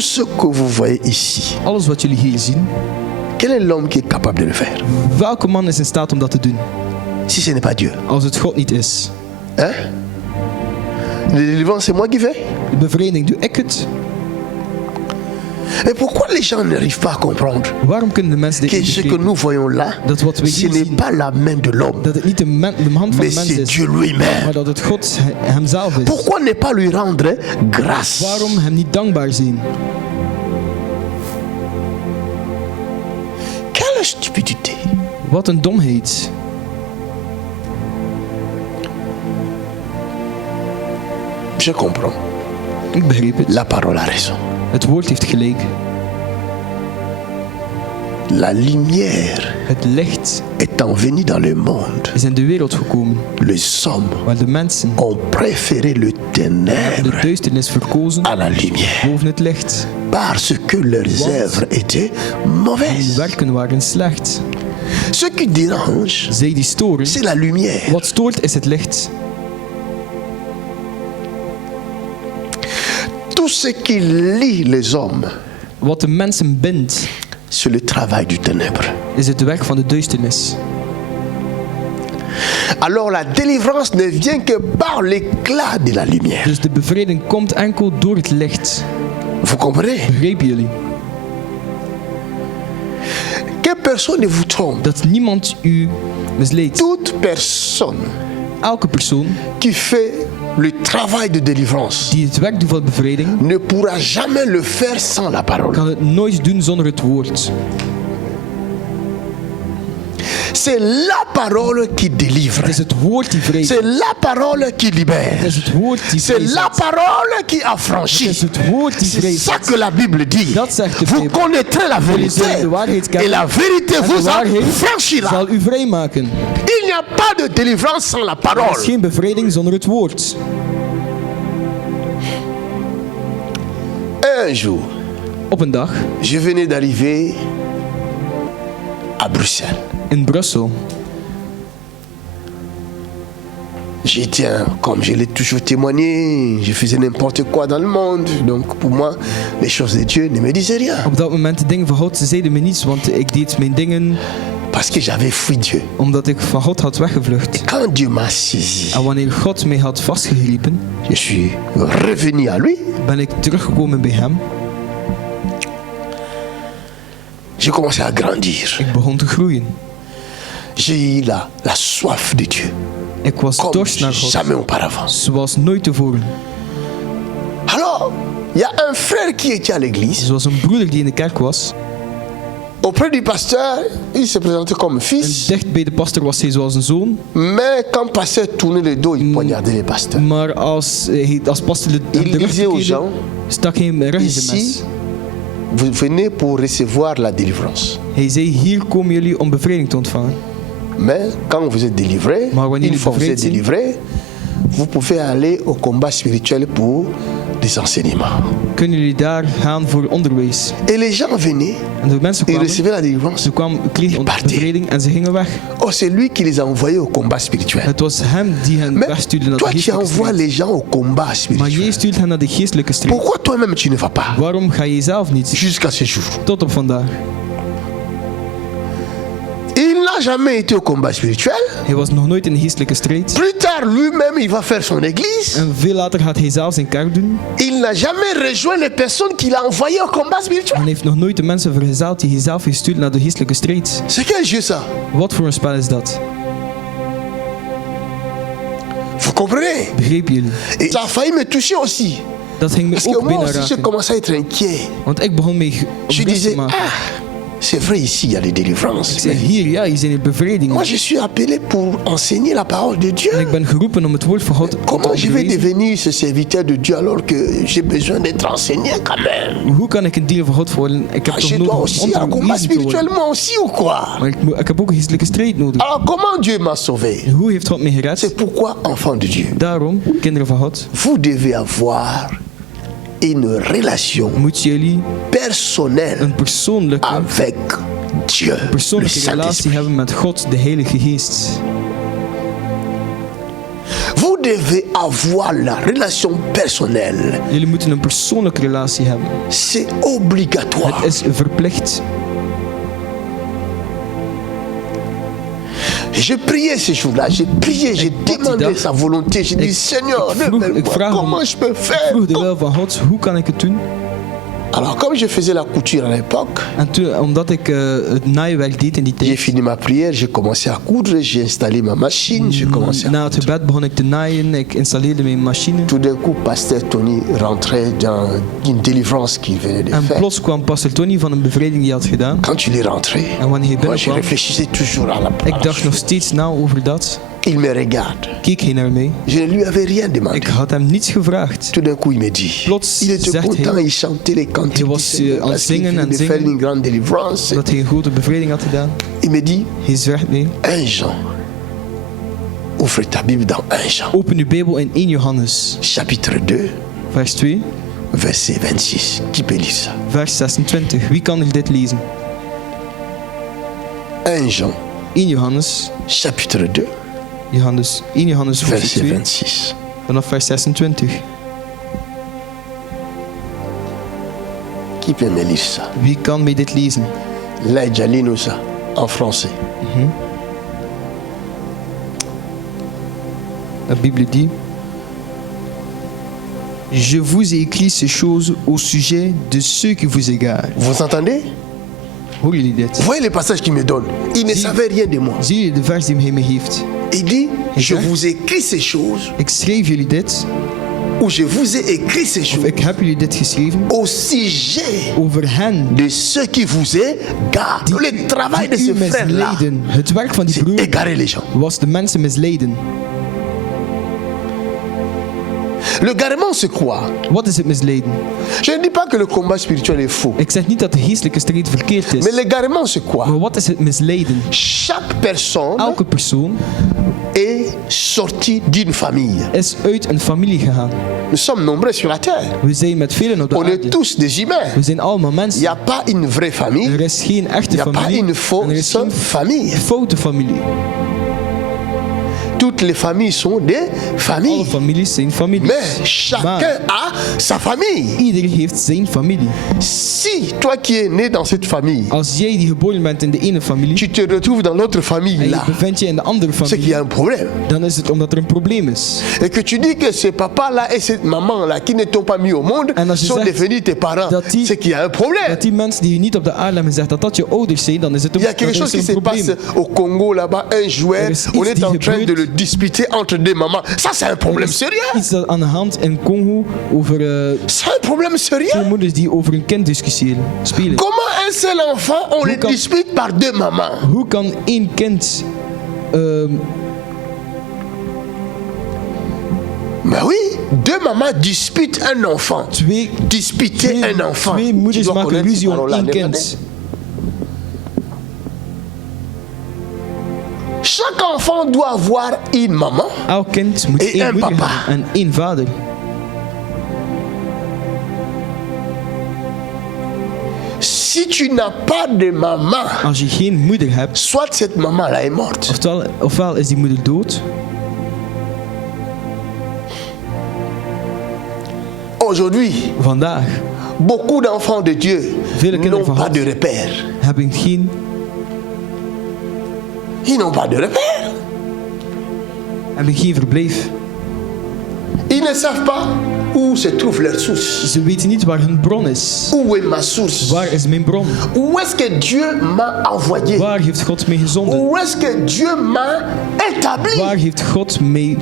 Tout ce que vous voyez ici, Alles wat jullie hier zien, quel est l'homme qui est capable de le faire? welke man is in staat om dat te doen? Si ce n'est pas Dieu. Als het God niet is. Hein? La délivrance, c'est moi qui fais. De bevrijding doe ik het. Mais pourquoi les gens n'arrivent pas à comprendre Waarom kunnen de mensen dit que niet ce que begrijpen? nous voyons là, Dat wat we ce hier n'est zien, pas la main de l'homme, dat het niet de hand van mais de mens c'est is, Dieu lui-même. maar dat het God hemzelf is. Pourquoi ne pas lui rendre grâce? Waarom hem niet dankbaar zien? Quelle stupidité! Wat een domheid. Je comprends. Ik begreep het. La parole a raison. Het woord heeft gelijk. La lumière Het licht étant venue dans le monde, is in de wereld gekomen, les hommes waar de mensen ont préféré le de ténèbre duisternis verkozen à la lumière boven het licht. parce que leurs œuvres étaient Hun mauvaises. werken waren slecht. Ce qui dérange, Zij die storen, c'est la lumière. wat stoort is het licht. Tout ce qui lie les hommes, Wat de mensen bindt, c'est le travail du ténèbre. is het werk van de duisternis. Alors la délivrance ne vient que par l'éclat de la lumière. Dus de bevrijding komt enkel door het licht. Vous comprenez? Begrepen jullie? Que personne ne vous trompe. Dat niemand u misleidt. Toute personne Elke persoon qui fait le travail de délivrance die het werk doet van bevrijding, ne pourra jamais le faire sans la parole. kan het nooit doen zonder het woord. C'est la parole qui délivre. Het is het woord die vrijt. C'est la parole qui Het libère. is het woord die C'est la vrijzet. parole qui Het affranchit. is het woord die C'est ça vrijzet. que la Bible dit. Dat zegt de Vous Bijbel. connaîtrez la Jullie zullen vérité de waarheid et kennen. la vérité En de vous waarheid affranchira. zal u vrijmaken. Il n'y a pas de délivrance sans la Er is parole. geen bevrijding zonder het woord. Un jour, Op een dag je venais d'arriver à Bruxelles. in Brussel. J'étais, comme je l'ai toujours témoigné, je faisais n'importe quoi dans le monde. Donc pour moi, les choses de Dieu ne me disaient rien. Op dat moment de dingen van God zeiden me niets, want ik deed mijn dingen Parce que j'avais fui Dieu. omdat ik van God had weggevlucht. Quand Dieu m'a saisi, En wanneer God mij had vastgegrepen, je suis revenu à lui. ben ik teruggekomen bij hem. J'ai commencé à grandir. Ik begon te groeien. J'ai eu la soif de Dieu. Ik was Comme dorst naar God, jamais auparavant. zoals nooit tevoren. Alors, il y a un frère qui était à l'église. Zoals een broeder die in de kerk was. Auprès du pasteur, il se présentait comme En fils. dicht bij de pastor was hij zoals een zoon. Mais quand le pasteur tournait le dos, il poignardait le pasteur. Maar als pastor de Il rug disait aux keerde, gens, stak hij hem rug in zijn ici, mes. vous venez pour recevoir la délivrance. Hij zei, hier komen jullie om bevrijding te ontvangen. Mais quand vous êtes délivré, Maar wanneer une u fois que vous bevrijd êtes bent, délivré, vous pouvez aller au combat spirituel pour des enseignements. kunnen jullie daar gaan voor onderwijs. Et les gens venaient En de mensen et kwamen, recevaient la délivrance. ze kregen bevrijding en ze gingen weg. Oh, c'est lui qui les a envoyés au combat spirituel. Het was hem die hen Mais wegstuurde naar de toi, tu geestelijke envoies strijd. les gens au combat Maar spirituel. jij stuurt hen naar de geestelijke strijd. Pourquoi toi-même tu ne vas pas Waarom ga je zelf niet? jusqu'à ce jour? Tot op vandaag. Il n'a jamais été au combat spirituel. Hij was nog nooit in de geestelijke strijd. Plus tard, lui-même, il va faire son église. En veel later gaat hij zelf zijn kerk doen. Il n'a jamais rejoint les personnes qu'il a envoyées au combat En spirituel. heeft nog nooit de mensen vergezeld die hij zelf heeft gestuurd naar de geestelijke strijd. C'est quel jeu ça? Wat voor een spel is dat? Vous comprenez? Begrepen jullie? Et ça a failli me toucher aussi. Dat ging me Parce que ook moi bijna aussi, je raken. commençais à être inquiet. Want ik begon mee Je onrust te disais, maken. c'est vrai, ici, il y a des délivrances. Ik zei, hier, ja, hier zijn er bevrijdingen. Moi, je suis appelé pour enseigner la parole de Dieu. En ik ben geroepen om het woord van God te Comment je vais onderwijzen. devenir ce serviteur de Dieu alors que j'ai besoin d'être enseigné quand même? Hoe kan ik een deel van God worden? Ik heb toch Je dois nodig aussi om un combat onderwezen te worden. spirituellement aussi ou quoi? Maar ik heb ook een geestelijke strijd nodig. Alors comment Dieu m'a sauvé? Hoe heeft God mij gered? C'est pourquoi, enfant de Dieu, Daarom, kinderen van God, vous devez avoir une relation moeten jullie personnelle een persoonlijke avec Dieu, le relatie Saint-Esprit. hebben met God, de Heilige Geest. Vous devez avoir la relation personnelle. Jullie moeten een persoonlijke relatie hebben. C'est obligatoire. Het is verplicht. Je priais ces jours-là, j'ai prié, j'ai demandé sa volonté. J'ai dit, Seigneur, comment je peux Ik faire? vroeg de wil van God, hoe kan ik het doen? Alors, comme je faisais la couture à l'époque, En toen, omdat ik het naaiwerk deed in die j'ai tijd, fini ma prière, j'ai commencé à coudre, j'ai installé ma machine, j'ai commencé à na het gebed begon ik te naaien, ik installeerde mijn machine. Tout d'un coup, pasteur Tony rentrait dans une délivrance qu'il venait de En faire. plots kwam pastor Tony van een bevrijding die hij had gedaan. Quand il est rentré, En wanneer hij moi je binnenkwam, réfléchissais toujours à la ik parole. dacht nog steeds na over dat. Il me regarde. Keek hij naar mij. Je ne lui avais rien demandé. Ik had hem niets gevraagd. Tout d'un coup, il me dit, Plots il était zegt content, hij- il chantait les cantiques Hij du was, Seigneur aan het parce qu'il zingen venait en de faire zingen. une grande délivrance. Dat hij een grote bevrijding had gedaan. Il me dit, Hij zegt mij, 1 Jean, ouvre ta Bible dans 1 Jean, open uw Bijbel in 1 Johannes, chapitre 2, vers 2, verset 26. Qui peut lire ça? vers 26. Wie kan er dit lezen? 1 Jean, 1 Johannes, chapitre 2, 1 Johannes hoofdstuk verset 2, 26. vanaf vers 26. Qui peut me lire ça? Wie kan mij dit lezen? Laïdja, lis-nous ça en français. La Bible dit: Je vous ai écrit ces choses au sujet de ceux qui vous égarent. Vous entendez? Horen jullie dit? Voyez les passages qu'il me donne. Il ne savait rien de moi. Zie je de vers die hij me heeft? Il dit, je zegt- vous écris ces choses, Ik schreef jullie dit, ou je vous ai écrit ces of choses, ik heb jullie dit geschreven, au sujet over hen de ceux qui vous égarent. Le travail de die ce u frère-là, misleiden. Het werk van die c'est broer égarer les gens. was de mensen misleiden. Le garement, c'est quoi? Wat is het misleiden? Je ne dis pas que le combat spirituel est faux. Ik zeg niet dat de geestelijke strijd verkeerd Mais is. le garement, c'est quoi? Maar wat is het misleiden? Chaque personne Elke persoon est sortie d'une famille. is uit een familie gegaan. Nous sommes nombreux sur la terre. We zijn met velen op de On est aarde. tous des humains. We zijn allemaal Il n'y mensen. a pas une vraie famille. Er is geen Il echte n'y a pas familie. une En er is fausse geen famille. foute familie. Toutes les familles sont des Alle familles. families zijn families. Mais chacun Maar a sa famille. iedereen heeft zijn familie. Si toi qui es né dans cette famille, Als jij die geboren bent in de ene familie tu te retrouves dans l'autre en famille je là, bevindt je in de andere c'est qu'il y familie, a un problème. dan is het omdat er een probleem is. Et que tu dis que ce papa-là et cette maman-là qui ne t'ont pas mis au monde En als je sont zegt devenus tes parents, dat die- c'est qu'il y a un problème. Dat die mensen die je niet op de aarde hebben gezegd dat dat je ouders zijn, dan is het Il y a quelque dan chose is qui er se een passe probleem. au Congo là-bas, un joueur, Er is on iets est die en train de gebeurt. le disputer entre deux mamans. Ça c'est un Er problème is sérieux. iets aan de hand in Congo over C'est un problème twee sérieux. moeders die over een kind discussiëren, spelen. Comment un seul enfant, on le kan- dispute par deux mamans? Hoe kan één kind Ben oui, deux mamans disputent un enfant. Disputer un enfant. twee Tu moeders dois maken connaître ces ruzie om paroles-là, één regardez. kind? Chaque enfant doit avoir une maman. Elk kind moet En één een moeder papa. hebben en één vader. Si tu n'as pas de maman, Als je geen moeder hebt, soit cette maman-là est morte. ofwel is die moeder dood. Aujourd'hui, Vandaag beaucoup d'enfants de Dieu Vele kinderen n'ont van pas God de repère. hebben geen, Ils n'ont pas de repère. verblijf. Ils ne savent pas où se trouve leur source. Ze weten niet waar hun bron is. Où est ma source? Waar is mijn bron? Où est-ce que Dieu m'a envoyé? Waar heeft God mij gezonden? Où est-ce que Dieu m'a établi? Waar heeft God mij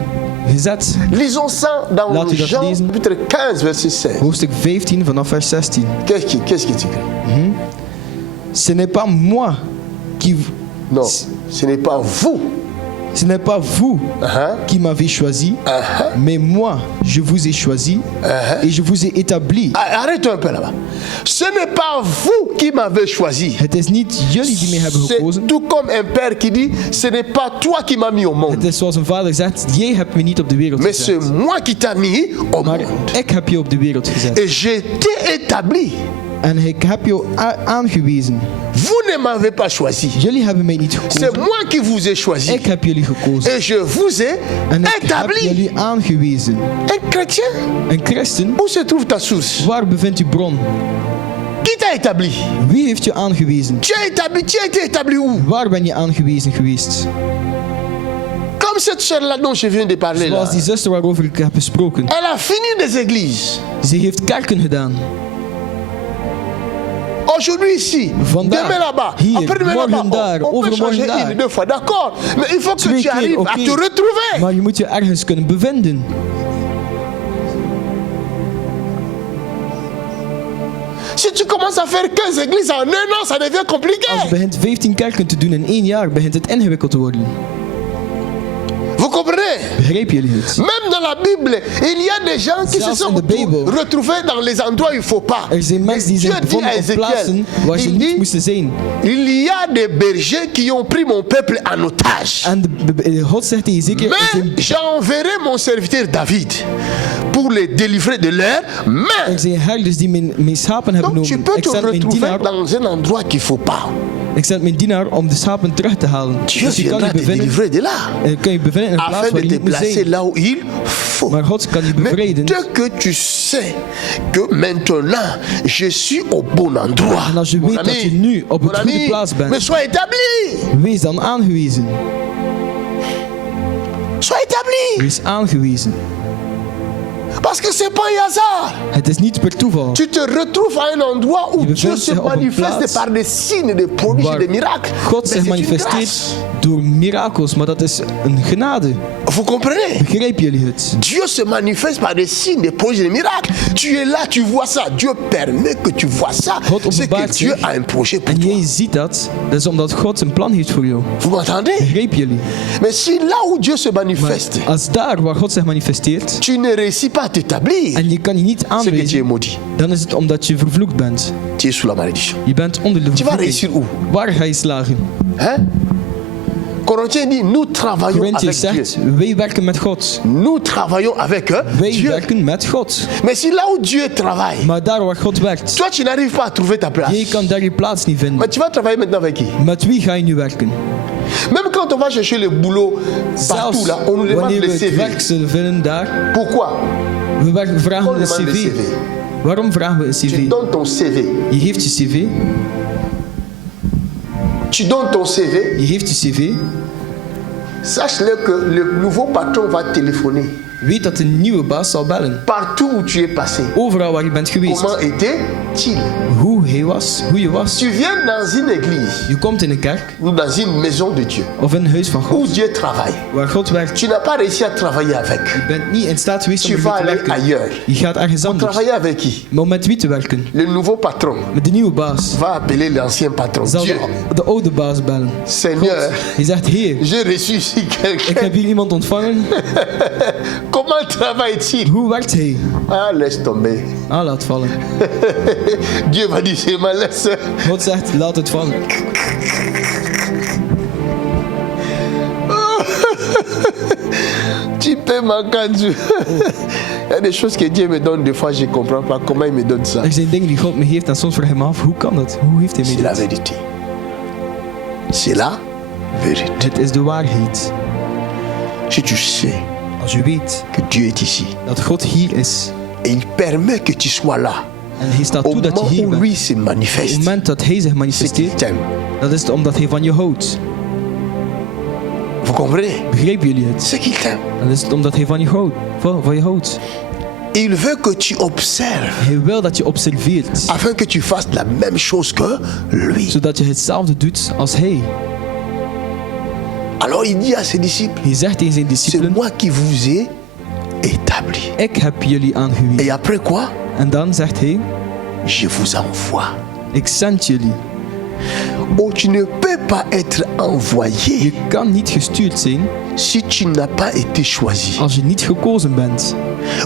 gezet? Lisons ça dans Laten we dat Jean lezen. chapitre 15, verset 16. Hoofdstuk 15 vanaf vers 16. Qu'est-ce qui est écrit? Ce n'est pas moi qui... Non, ce n'est pas vous. Ce n'est pas vous Uh-huh. qui m'avez choisi, mais moi, je vous ai choisi et je vous ai établi. Arrête-toi un peu là-bas. Ce n'est pas vous qui m'avez choisi. Het is niet jullie die mij hebben C'est gekozen. tout comme un père qui dit, ce n'est pas toi qui m'as mis au Het monde, is zoals een vader zegt, jij hebt me niet op de wereld mais c'est gezet. moi qui t'ai mis au Maar monde. ik heb je op de wereld gezet. Et je t'ai établi. En ik heb jou aangewezen. Vous ne m'avez pas choisi. Jullie hebben mij niet C'est gekozen. moi qui vous ai choisi. Ik heb jullie gekozen. Et je vous ai En ik heb établi. jullie aangewezen. Un chrétien, Een christen, où se trouve ta source? waar bevindt uw bron? Qui t'a établi? Wie heeft je aangewezen? Tu as été établi où? Waar ben je aangewezen geweest? Comme cette sœur-là dont je viens de parler là. Zoals die zuster waarover ik heb gesproken. Elle a fini des églises. Ze heeft kerken gedaan. Aujourd'hui ici, Vandaag, demain là-bas, hier, après-demain morgen là-bas. daar, On peut overmorgen changer daar. une, deux fois, d'accord. Mais il faut que 2 tu keer, arrives oké. à te retrouver. Maar je moet je ergens kunnen bevinden. Si tu commences à faire 15 églises en un an, ça devient compliqué. Als je begint 15 kerken te doen in 1 jaar, begint het ingewikkeld te worden. Vous comprenez? Begrijpen jullie het? Même dans la Bible, il y a des gens qui se Zelfs sont in de Bijbel. retrouvés dans les endroits où il ne faut pas. Er zijn mensen die Dieu zich dit bevonden à op plaatsen waar ze il niet dit, moesten zijn. il y a des bergers qui ont pris mon peuple en otage. En God zegt tegen Ezekiel, er Mais zijn, j'enverrai mon serviteur David pour les délivrer de leur main. er zijn herders die mijn schapen hebben Donc tu genomen. peux te retrouver dans un endroit qu'il ne faut pas. Ik zend mijn dienaar om de schapen terug te halen. Dieu Dus je kan viendra je te bevinden, délivrer de là. kan je bevinden in een plaats Afin waar de je te niet moet placer zijn. là où il faut. Maar God kan je Mais bevrijden. dès que tu sais que maintenant je suis au bon endroit, En als je mon weet dat ami, je nu op mon het goede ami, plaats bent. mais sois établi. Wees dan aangewezen. Sois établi. Wees aangewezen. Parce que c'est pas un hasard. Het is niet per toeval. Tu te retrouves à un endroit où Je Dieu bevindt se zich op een manifeste plaats par des signes, des prodiges et waar des miracles. God Mais zich c'est une manifesteert grâce. door mirakels, maar dat is een genade. Vous comprenez? Begrijpen jullie het? Dieu se manifeste par des signes, des prodiges et des miracles. Tu es là, tu vois ça. Dieu permet que tu vois ça. God C'est que openbaart Dieu zich a un projet pour en toi. jij ziet dat. Dat is omdat God een plan heeft voor jou. Vous m'entendez? Begrijpen jullie? Mais si là où Dieu se Maar manifeste, als daar waar God zich manifesteert tu ne réussis pas à t'établir, en je kan je niet c'est que tu es aanwijzen, maudit. dan is het omdat je vervloekt bent. Tu es sous la malédiction. Je bent onder de Tu vas réussir vervloeking. où? Waar ga je slagen? Hein? Corinthiens dit, nous travaillons Corinthians avec Dieu. zegt, wij werken met God. Nous travaillons avec Wij Dieu. werken met God. Mais si là où Dieu travaille, Maar daar waar God werkt, toi tu n'arrives pas à trouver ta place. jij kan daar je plaats niet vinden. Mais tu vas travailler maintenant avec qui? Met wie ga je nu werken? Même quand on va chercher le boulot partout Zelfs là, on nous demande wanneer le we het CV. werk zullen vinden daar, Pourquoi? we vragen On een demande le cv. CV. Waarom vragen we een Tu cv? donnes ton CV. Je geeft je cv, Tu donnes ton CV. je geeft je cv. Sache-le que le nouveau patron va téléphoner. Weet dat de nieuwe baas zal bellen. Partout où tu es passé. Overal waar je bent geweest. Comment était-il? Hoe hij was, hoe je was. Tu viens dans une église Je komt in een kerk ou dans une maison de Dieu of in een huis van où God, Dieu travaille. waar God werkt. Tu n'as pas réussi à travailler avec. Je bent niet in staat geweest om Tu ermee vas te aller werken. ailleurs. Je gaat ergens anders. Travailler avec qui? Maar om met wie te werken? Le nouveau patron Met de nieuwe baas. va appeler l'ancien patron. Zal Dieu, de oude baas bellen. Seigneur, Je zegt, Heer, j'ai reçu ici ik quelqu'un. heb hier iemand ontvangen. Comment travaille-t-il? Hoe werkt hij? Ah, laisse tomber. Ah, laat vallen. Dieu va dire, c'est ma laisse. God zegt, laat het vallen. Tu peux m'entendre. Il y a des choses que Dieu me donne, des fois je ne comprends pas comment il me donne ça. Er zijn dingen die God me geeft en soms vraag ik me af, hoe kan dat? Hoe heeft hij C'est mij la dit? vérité. C'est la vérité. Het is de waarheid. Si tu sais Als je weet que Dieu est ici dat God hier is et il permet que tu sois là en hij staat au toe dat je moment hier où bent, lui se op het manifeste, moment dat hij zich c'est qu'il manifesteert, t'aime. dat is het omdat hij van je houdt. Vous comprenez? Begrijpen jullie het? C'est qu'il t'aime. Dat is het omdat hij van je houdt. Van je houdt. Il veut que tu observes Hij wil dat je observeert, afin que tu fasses la même chose que lui. zodat je hetzelfde doet als hij. Alors il dit à ses disciples, Hij zegt tegen zijn c'est discipelen, moi qui vous ai établi. ik heb jullie aangewezen. Et après quoi? En dan zegt hij, Je vous envoie. ik zend jullie. Oh, tu ne peux pas être envoyé Je kan niet gestuurd zijn si tu n'as pas été choisi. als je niet gekozen bent.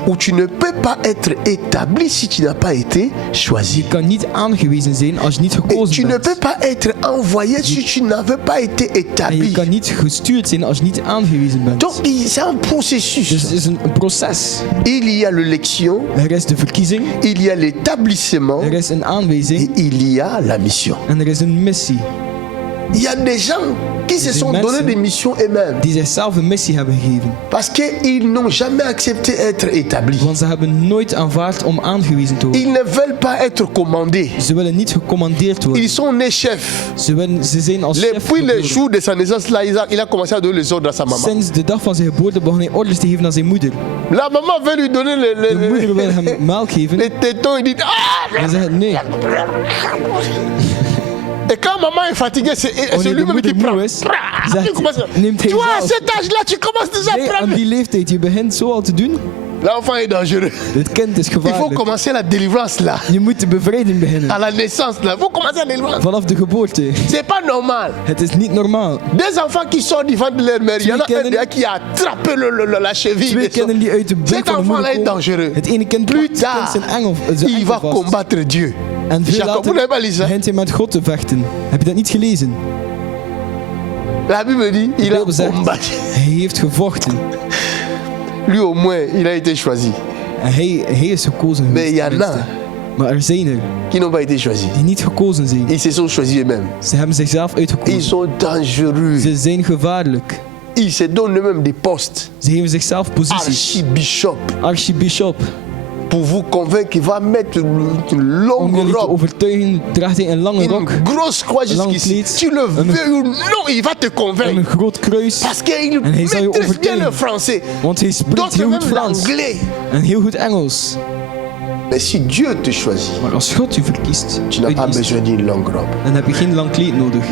Ou tu ne peux pas être établi si tu n'as pas été choisi. Je kan niet aangewezen zijn als je niet Et tu gekozen ne peux bent. pas être envoyé si tu n'avais pas été En je établi. kan niet gestuurd zijn als je niet aangewezen bent. Donc c'est un Dus processus. het is een proces. Il y a l'élection, Er is de verkiezing, il y a l'établissement er is een et aanwijzing il y a la mission. en er is een missie. Il y a des gens qui se Des sont mensen donné des missions eux-mêmes Die zichzelf een missie hebben gegeven. parce qu'ils n'ont jamais accepté être établis. Want ze hebben nooit aanvaard om aangewezen te worden. Ils ne veulent pas être commandés. Ze willen niet gecommandeerd worden. Ils sont nés chefs. Ze zijn als chef Depuis le geboren. jour de sa naissance, là, il a commencé à donner les ordres à sa maman. Sinds de dag van zijn geboorte begon hij orders te geven aan zijn moeder. La maman veut lui donner De moeder wil hem melk geven. les tétons. Il dit ah! En hij zegt nee. Et quand maman est fatiguée, c'est Wanneer de lui-même qui moeder prend. moe is, neemt hij Tu vois, à zelf. cet âge-là, tu commences déjà à Nee, aan prendre. die leeftijd, je begint zo al te doen. L'enfant est dangereux. Het kind is Il faut gevaarlijk. commencer la délivrance là. Je moet de bevrijding beginnen. À la naissance là. Il faut commencer la délivrance. Vanaf de geboorte. C'est pas normal. Het is niet normaal. Des enfants qui sortent du ventre de leur mère, il y en a un déjà qui a attrapé la cheville. Twee de son- kinderen die uit de buik Cet van de enfant-là moeder est komen. dangereux. Het ene kind Plus pakt het kind tard, zijn engel, zijn il enkel va vast. combattre Dieu. En veel Jacob, vous n'avez pas lu later ça? begint hij met God te vechten. Heb je dat niet gelezen? La Bible dit, il a Bijbel zegt, combattu. hij heeft gevochten. Lui au moins, il a été choisi. En hij is gekozen Mais il y geweest. en a tenminste. Maar er zijn er qui n'ont pas été choisis. die niet gekozen zijn. Ils se sont choisis eux-mêmes. Ze hebben zichzelf Ils uitgekozen. sont dangereux. Ze zijn gevaarlijk. Ils se donnent eux-mêmes des postes. Ze geven zichzelf posities. Archibishop. Archbishop. Pour vous convaincre, il va mettre une Om longue jullie te robe. overtuigen draagt hij een lange Une rok. grosse croix Lang jusqu'ici. kleed. Tu le veux ou non, il va te En convaincre. een groot kruis. Parce qu'il En hij zal je maîtrise bien le overtuigen. français. Want hij spreekt D'autres heel même goed Frans. l'anglais. En heel goed Engels. Mais si Dieu te choisit, Maar als God u verkiest, tu n'as pas uitkiest, besoin d'une longue robe. dan heb je geen lang kleed nodig.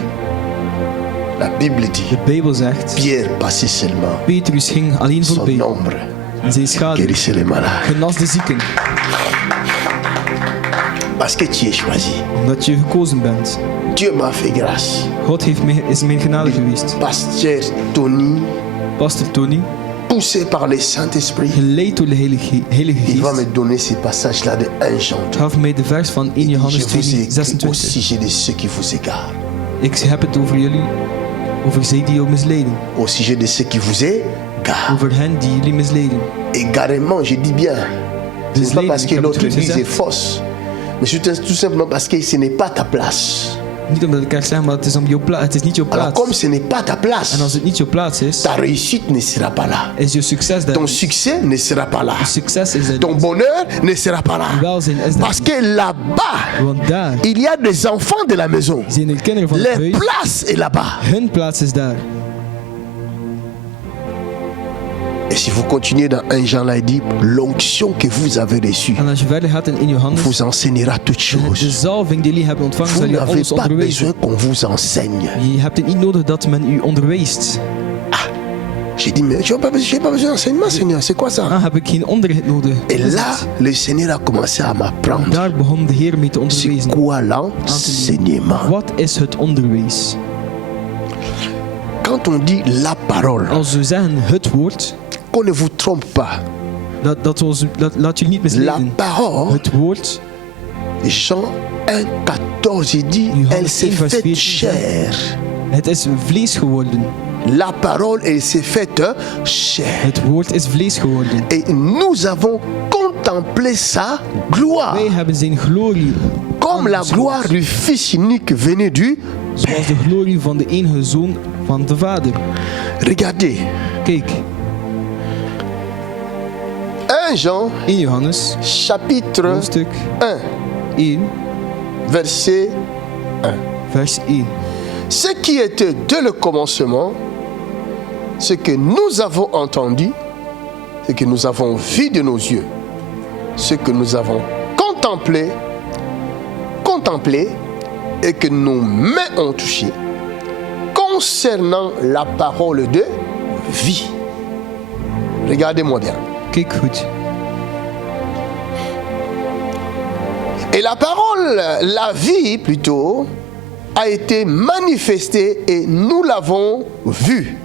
La Bible dit, De Bijbel zegt, Pierre passait seulement Petrus ging alleen son voorbij. ombre, En zijn schade guérissait les malades. genas de zieken. Parce que tu es choisi. Omdat je gekozen bent. Dieu m'a fait grâce. God is mijn genade geweest. Pasteur Tony, Pastor Tony, poussé par le Saint-Esprit, geleid door de Heilige il va Geest, me donner ces passages-là de 1 Jean 2. gaf mij de vers van 1 Je Johannes vous ai 2, écrit au 26. sujet de ceux qui vous égarent. Ik heb het over jullie, over zij die jou misleiden. Au sujet de ceux qui vous égarent. Over hen die jullie misleiden. Égarement, je dis bien. Ce n'est pas parce que Ik heb het l'autre goed dit c'est gezegd. fausse. Mais c'est tout simplement parce que ce n'est pas ta place. Niet omdat ik erg zeg, maar het is, om jouw het is niet jouw Alors plaats. comme ce n'est pas ta place, En als het niet jouw plaats is, ta réussite ne sera pas là. is je succes daar. Ton niet. succès ne sera pas là. Je succes is daar. Ton niet. bonheur ne sera pas là. Je welzijn is daar. Parce niet. que là-bas, Want daar il y a des enfants de la maison. zijn de kinderen van het Leur huis. place est là-bas. Hun plaats is daar. Et si vous continuez dans 1 Jean, là, il dit, l'onction que vous avez reçue En als je verder gaat in Johannes, vous enseignera toutes de choses. zalving die jullie hebben ontvangen, Vous zal je n'avez alles pas onderwijzen. besoin qu'on vous enseigne. Je hebt het niet nodig dat men u onderwijst. J'ai dit, mais je n'ai pas besoin d'enseignement, Seigneur. C'est quoi ça? Ah, heb ik geen onderricht nodig. Et là, le Seigneur a commencé à m'apprendre. Daar begon de Heer mee te C'est onderwijzen. quoi l'enseignement? Wat is het onderwijs? Quand on dit la parole, Als we zeggen het woord, qu'on ne vous trompe pas. laat jullie niet La misleiden. parole, Het woord, Jean 1,14, il dit, Johannes elle s'est 1, vers faite 14 chair. het is vlees geworden. La parole, elle s'est faite chair. Het woord is vlees geworden. Et nous avons contemplé sa gloire. Wij hebben zijn glorie Comme la aangeschouwd. gloire du Fils unique venait du... Zoals de glorie van de enige zoon van de Vader. Regardez, Kijk, 1 Jean, in Johannes, chapitre hoofdstuk 1, 1, verset 1. vers 1. Ce qui était dès le commencement, ce que nous avons entendu, ce que nous avons vu de nos yeux, ce que nous avons contemplé et que nos mains ont touché, concernant la parole de vie. Regardez-moi bien. Kijk goed. Et la parole, la vie plutôt, a été manifesté et nous l'avons vu.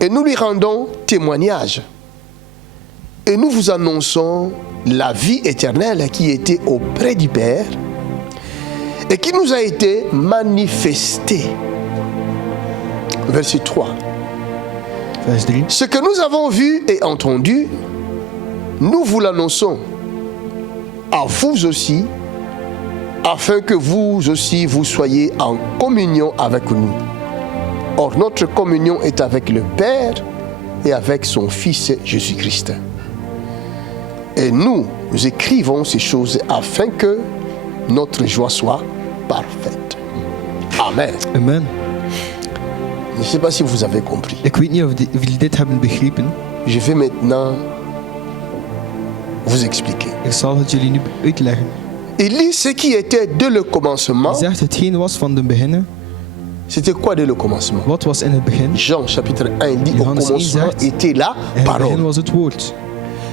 Et nous lui rendons témoignage. Et nous vous annonçons la vie éternelle qui était auprès du Père et qui nous a été manifestée. Verset 3. Vers 3. Ce que nous avons vu et entendu, nous vous l'annonçons à vous aussi, afin que vous aussi vous soyez en communion avec nous. Or, notre communion est avec le Père et avec son Fils Jésus-Christ. Et nous écrivons ces choses afin que notre joie soit parfaite. Amen. Amen. Je ne sais pas si vous avez compris. Ik weet niet of jullie dit hebben begrepen. Je vais maintenant vous expliquer. Ik zal het jullie nu uitleggen. Il lit ce qui était dès le Hij commencement. zegt hetgeen was van de beginnen. C'était quoi dès le commencement? Wat was in het begin? Jean chapitre 1 dit au Johannes 1 commencement zegt, était la In het begin parole. was het woord.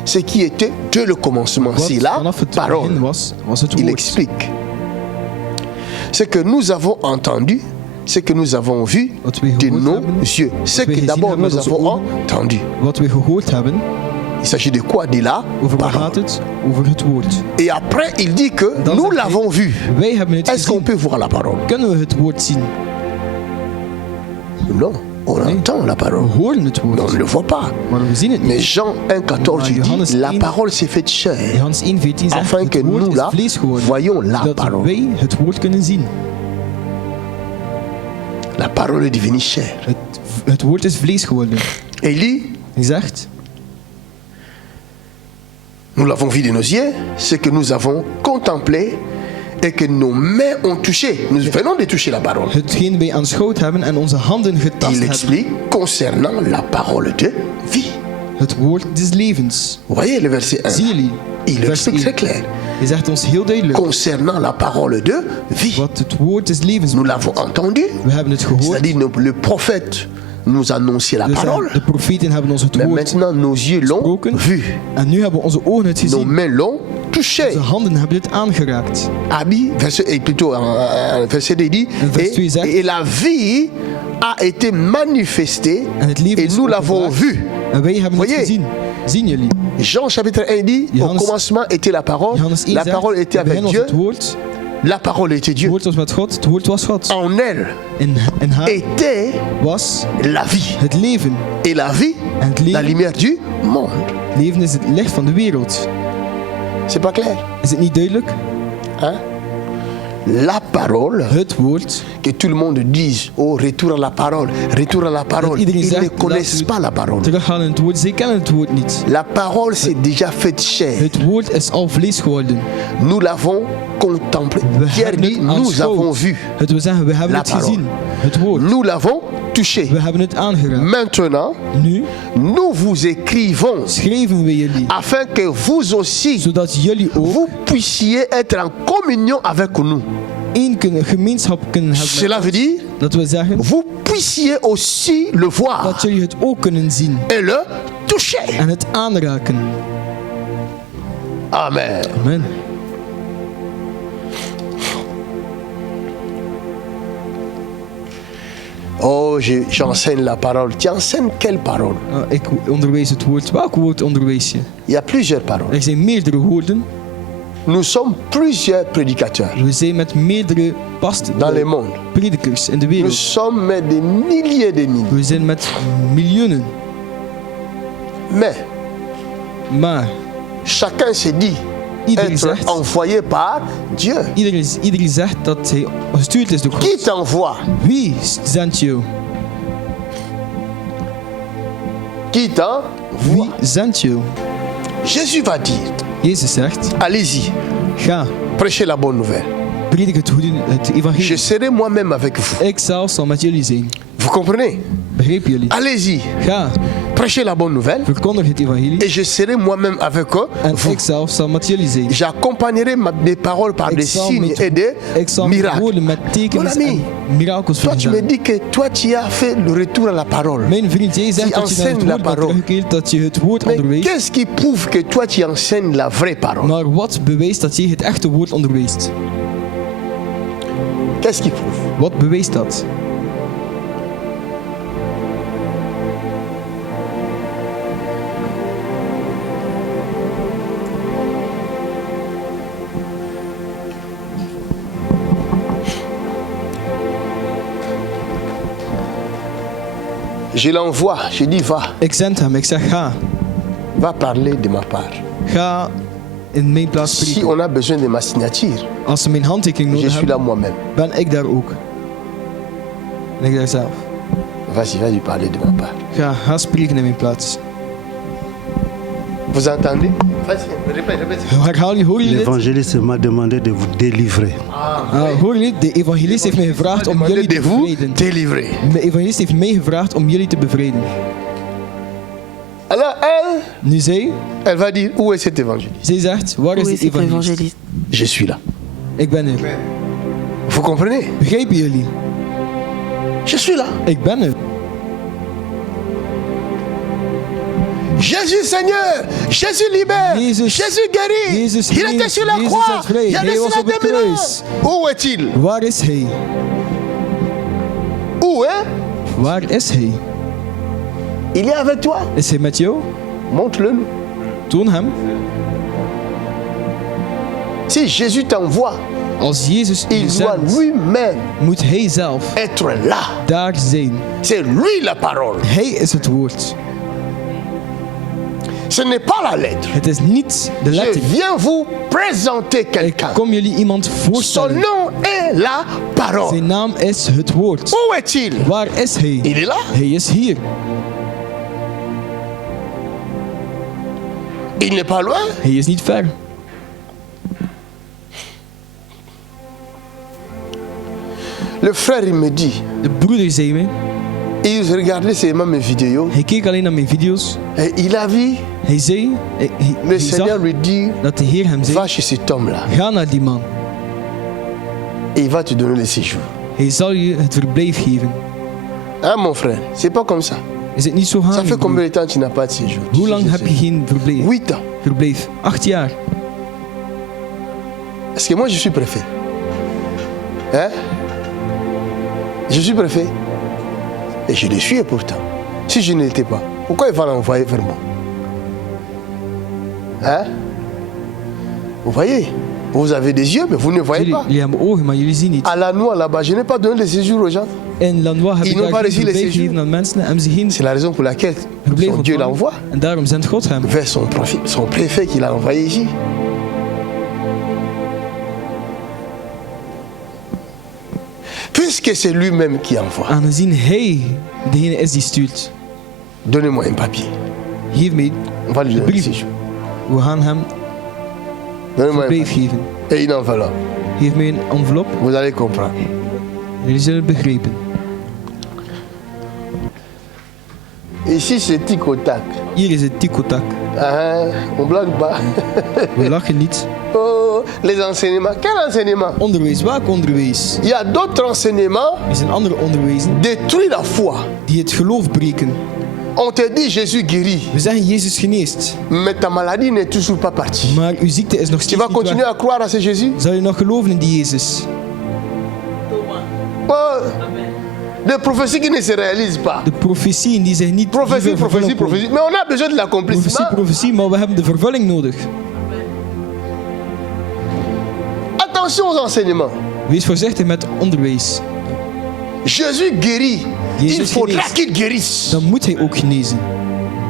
Ce qui était dès le commencement, Wat c'est la vanaf het parole. begin was het Il woord. explique. Ce que nous avons entendu, ce que nous avons vu Wat we de gehoord nos hebben, yeux. Ce wat we que gezien d'abord hebben met nous onze avons ogen. entendu. Wat we gehoord hebben, Il s'agit de quoi? De la over wat parole. gaat het? Over het woord. Et après, il dit que Dan nous zegt hij, l'avons vu. Wij hebben het Est-ce qu'on gezien. peut voir la parole? Kunnen we het woord zien? Non, on entend la We parole. horen het Mais on woord, ne le voit pas. maar we zien het Mais niet. Jean 1,14 Maar dit, Johannes la 1, parole s'est faite chair, Johannes 1:14 zegt, afin que het woord nous is là vlees geworden, voyons la zodat parole. wij het woord kunnen zien. La parole est devenue chair. Het woord is vlees geworden. Et il dit, Hij zegt, nous l'avons vu de nos yeux, ce que nous avons contemplé et que nos mains ont touché. Nous venons de toucher la parole. hetgeen wij aanschouwd hebben en onze handen getast Il hebben. explique concernant la parole de vie. Het woord des levens. Vous voyez le verset 1. Zien jullie? Il Vers explique 1. très clair. Hij zegt ons heel duidelijk Concernant la parole de vie. wat het woord des levens Nous betreft. l'avons entendu. We hebben het gehoord. C'est-à-dire le prophète nous annonçait la Dus parole. de profeten hebben ons het Mais woord maintenant nos yeux l'ont gesproken. vu. En nu hebben onze ogen het Nos gezien. mains l'ont touché. Onze handen hebben het aangeraakt. Abi, verset, plutôt verset 2 dit, Vers 2 zegt, et la vie a été manifestée En het leven et is nous l'avons openbaar. vu. En wij hebben het Voyez? gezien. Zien jullie? Jean chapitre 1 dit, Johannes- au commencement était la parole, Johannes 1 la zegt, parole était in het begin avec was Dieu, het woord. la parole était Het Dieu. woord was met God. Het woord was God. En elle In haar était was la vie. het leven. Et la vie, En het la leven, lumière du monde. leven is het licht van de wereld. C'est pas clair? Is het niet duidelijk? Hein? La parole, Het woord. que tout le monde dise, oh, retour à la parole, retour à la parole. Dat iedereen Ils zegt, ne connaissent laten we pas la parole. Teruggaan in het woord. Zij kennen het woord niet. La parole s'est déjà faite chair. Het woord is al vlees geworden. Nous l'avons contemplé. We Pierre hebben dit, het nous aanschouwd. avons vu. Het wil zeggen, we hebben La het parole. gezien. Het woord. Nous l'avons touché. We hebben het aangeraakt. Maintenant, Nu nous vous écrivons schrijven we jullie, afin que vous aussi, zodat jullie ook vous puissiez être en communion avec nous. één gemeenschap kunnen hebben. Cela veut dire, Dat wil zeggen vous puissiez aussi le voir dat jullie het ook kunnen zien et le toucher. en het aanraken. Amen. Amen. Oh, j'enseigne la parole. Tu enseignes quelle parole? Ik onderwijs het woord. Welk woord onderwijs je? Il y a plusieurs paroles. Er zijn meerdere woorden. Nous sommes plusieurs prédicateurs We zijn met meerdere dans le monde. predikers in de Nous wereld. sommes met des milliers de milliers. We zijn met miljoenen. Mais Maar chacun se dit iedereen être zegt, envoyé par Dieu. iedereen zegt dat hij gestuurd is door Qui God. t'envoie? Wie zendt jou? Qui t'envoie? Wie zendt jou? Jésus va dire, Jezus zegt, allez-y, ga, prêchez la bonne nouvelle. predik het Je evangelie. serai moi-même avec vous. Ik zelf zal met jullie zijn. Vous comprenez? Begrijpen jullie? Allez-y, Ga, prêchez la bonne nouvelle verkondig het evangelie. et je serai moi-même avec En vous. ik zelf zal met jullie zijn. J'accompagnerai mes paroles par Ik des zal signes met- et des Ik zal met miracles. woorden, met tekens Mon ami, en mirakels Toi, tu me vergaan. dis que toi, tu as fait le retour à la parole. Mijn vriend, jij zegt dat je naar het enseigne la woord bent parole. teruggekeerd, dat je het woord Mais onderwijst. qu'est-ce qui prouve que toi, tu enseignes la vraie parole? Maar wat bewijst dat jij het echte woord onderwijst? Qu'est-ce qui prouve? Wat bewijst dat? Je l'envoie, je dis va, Ik zend hem, ik zeg ga. va parler de ma part. Ga in mijn plaats Si spreken. on a besoin de ma signature, Als ze mijn handtekening je nodig suis là hebben, moi-même. ben ik daar ook. Ben ik daar zelf. Vas-y, va lui parler de ma part. Ga spreken in mijn plaats. Vous entendez? Vas-y, répète, répète. Hoor je dit? L'évangéliste m'a demandé de vous délivrer. Hoor je dit? De evangelist heeft mij gevraagd om jullie te De vous bevrijden. délivrer. De evangelist heeft mij gevraagd om jullie te bevrijden. Alors elle, Nu elle va dire où est cet évangéliste? zij zegt, waar is Où de est cet evangelist? évangéliste? Je suis là. Ik ben er. Vous comprenez? Begrijpen jullie? Je suis là. Ik ben er. Jésus Seigneur, Jésus libère, Jésus- Jésus guérit. Jésus Il était geneest, sur la Jézus croix. zet vrij. Il y a Hij laissé was la op het déminence. kruis. Où est-il? Waar is hij? Où est? Waar is hij? Il est avec toi. Is hij met jou? Montre-le nous. Toon hem. Si Jésus t'envoie, Als Jezus u il doit zendt, lui-même moet hij zelf être là. daar zijn. C'est lui la parole. Hij is het woord. Ce n'est pas la lettre. Het is niet de Je letter. viens vous présenter Ik quelqu'un. kom jullie iemand Son voorstellen. nom est la parole. Zijn naam is het woord. Où est-il? Waar is hij? Il est là. Hij is hier. Il n'est pas loin. Hij is niet ver. Le frère, il me dit, De broeder zei me, il regardait seulement mes vidéos hij keek alleen naar mijn video's. et il a vu Hij zei, le hij Seigneur zag lui dire, dat de Heer hem va zei, chez cet homme-là ga naar die man. et il va te donner le séjour. Hij zal je het verblijf geven. Hein, mon frère? C'est pas comme ça. Is het niet zo Ça gaan? fait combien de temps que tu n'as pas de séjour? Hoe lang heb je geen verblijf? 8 ans. Verblijf? 8 jaar. Parce que moi, je suis préfet. Hein? Je suis préfet. Et je le suis pourtant. Si je ne l'étais pas, pourquoi il va l'envoyer vers moi? Hein? Vous voyez? Vous avez des yeux, mais vous ne voyez pas. Jullie hebben ogen, maar jullie zien niet. À la noix là-bas, je n'ai pas donné de séjour aux gens. In Lanois heb Ils ik n'ont pas daar geen reçu les verblijf séjours. gegeven aan mensen. Hebben ze geen C'est la raison pour laquelle verblijf son Dieu ontvangen. l'envoie En daarom zendt God hem. vers son préfet qui l'a envoyé ici. Puisque c'est lui-même qui envoie, Aangezien hij degene is die stuurt. donnez-moi un papier. Geef mij, On va lui donner le brief. séjour. We gaan hem Donnez-moi un verblijf papier. geven. Et une enveloppe. Geef mij een envelop. Vous allez comprendre. Jullie zullen het begrijpen. Ici, c'est tic au tac. Hier is het tikotak. Ah, on blague pas. We lachen niet. Oh, les enseignements. Quel enseignement? Onderwijs, welk onderwijs? Il y a d'autres enseignements Er zijn andere onderwijzen détruisent la foi. die het geloof breken. On te dit Jésus guérit, We zeggen Jezus geneest, mais ta maladie n'est toujours pas partie. maar uw ziekte is nog Tu steeds vas niet continuer weg. à croire à ce Jésus? Zal je nog geloven in die Jezus? Oh, des prophéties qui ne se réalisent pas. De profetieën die zich niet Prophétie, die vervullen prophétie, komen. prophétie. Mais on a besoin de l'accomplissement. Profetie, maar we hebben de vervulling nodig. Attention aux enseignements. Wees voorzichtig met onderwijs. Jésus guérit. Il Jézus faudra geneest. qu'il guérisse. Dan moet hij ook genezen.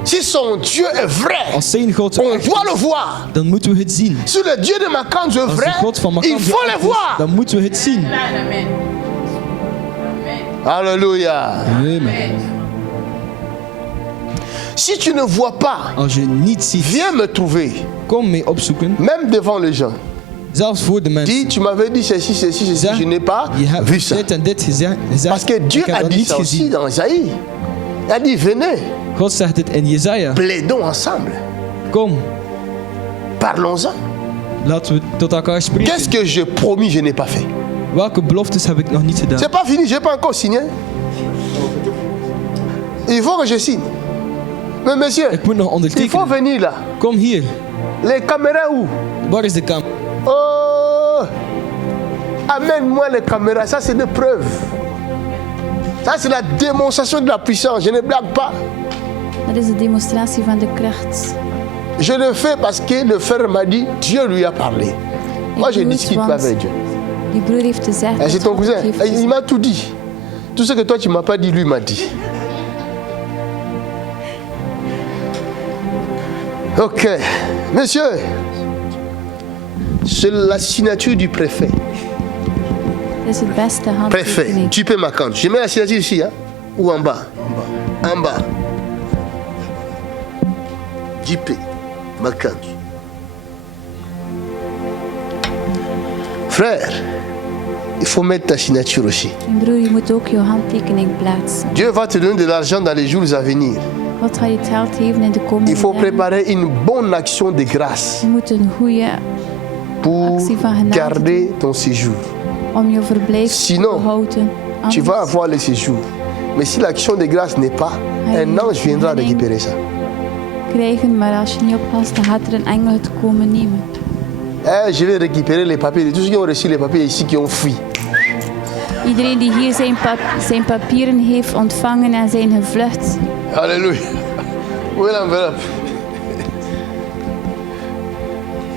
Si son Dieu est vrai, Als zijn God on echt doit le is, voir. dan moeten we het zien. Si le Dieu de Macan est Als de vrai, God van il Makan faut le echt is, voir. dan moeten we het zien. Alléluia. Amen. Si tu ne vois pas, Als je niet ziet, viens me trouver, kom mee opzoeken. même devant les gens. Zelfs voor de mensen. Dis, tu m'avais dit ceci, ceci, ceci, Zeg, je n'ai pas je hebt vu ça. dit en dit gezegd. Parce que Dieu ik heb a dat dit niet ça aussi gezien. dans Isaïe. Il a dit, venez, God zegt het in Jezaja. plaidons ensemble, Kom, parlons-en. laten we tot elkaar spreken. Qu'est-ce que j'ai promis, je n'ai pas fait. Welke beloftes heb ik nog niet gedaan? C'est pas fini, je n'ai pas encore signé. Il faut que je signe. Mais monsieur, Ik moet nog il faut ondertekenen. venir là. Kom hier. Les caméras où? Waar is de kamer? Oh, amène-moi les caméras. Ça, c'est des preuves. Ça, c'est la démonstration de la puissance. Je ne blague pas. Dat is de demonstratie van de kracht. Je le fais parce que le frère m'a dit, Dieu lui a parlé. Moi, je ne discute pas avec Dieu. Die broer heeft gezegd. C'est ton cousin. Il m'a tout dit. Tout ce que toi, tu ne m'as pas dit, lui m'a dit. Ok. Monsieur, c'est la signature du préfet. Dat is het beste Préfet, handtekening. tu peux m'accendre. Je mets la signature ici, hein? Ou en bas? En bas. JP, Macan. Frère, il faut mettre ta signature aussi. Mijn broer, je moet ook je handtekening plaatsen. Dieu va te donner de l'argent dans les jours à venir. God gaat je het geld geven in de komende Il faut jaren. préparer une bonne action de grâce Je moet een goede pour actie van genade garder doen ton séjour. om je verblijf te Sinon, behouden. Tu vas Anders avoir le séjour. Mais si l'action de grâce n'est pas, un ange viendra récupérer ça. krijgen, maar als je niet oppast, dan gaat er een engel het komen nemen. Je vais récupérer les papiers de tous ceux qui ont reçu les papiers ici qui ont fui. Iedereen die hier zijn papieren heeft ontvangen en zijn gevlucht. Alléluia. Où est l'enveloppe?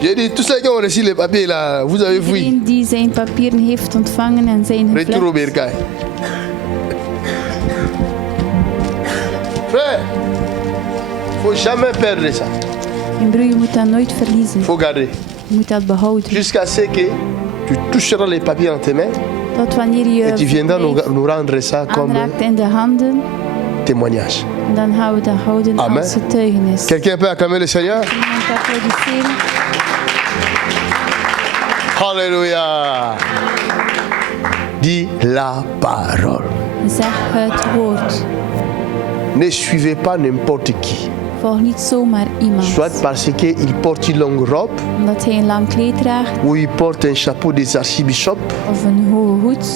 J'ai dit, tous ceux qui ont reçu les papiers là, vous avez fui. Iedereen die zijn papieren heeft ontvangen en zijn Retour au gevlucht. bercail. Frère, il ne faut jamais perdre ça. Mijn broer, je moet dat nooit verliezen. Il faut garder. Je moet dat behouden. Jusqu'à ce que tu toucheras les papiers en tes mains Tot wanneer je et tu viendras verblijf nous rendre ça comme aanraakt in de handen, témoignage. en dan gaan we dat houden Amen. als getuigenis. Quelqu'un peut acclamer le Seigneur? Iemand applaudisseren. Alléluia. Dis la parole. Zeg het woord. Ne suivez pas n'importe qui. Volg niet zomaar iemand. Soit parce qu'il porte une longue robe, Omdat hij een lang kleed draagt, ou il porte un chapeau des archibishops, of een hoge hoed,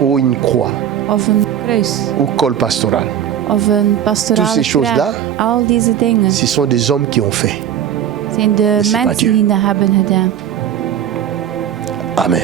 ou une croix, of een kruis, ou col pastoral. of een pastorale Toutes ces choses-là, kraag. Al deze dingen Ce sont des hommes qui ont fait. zijn de c'est pas mensen Dieu. die dat hebben gedaan. Amen.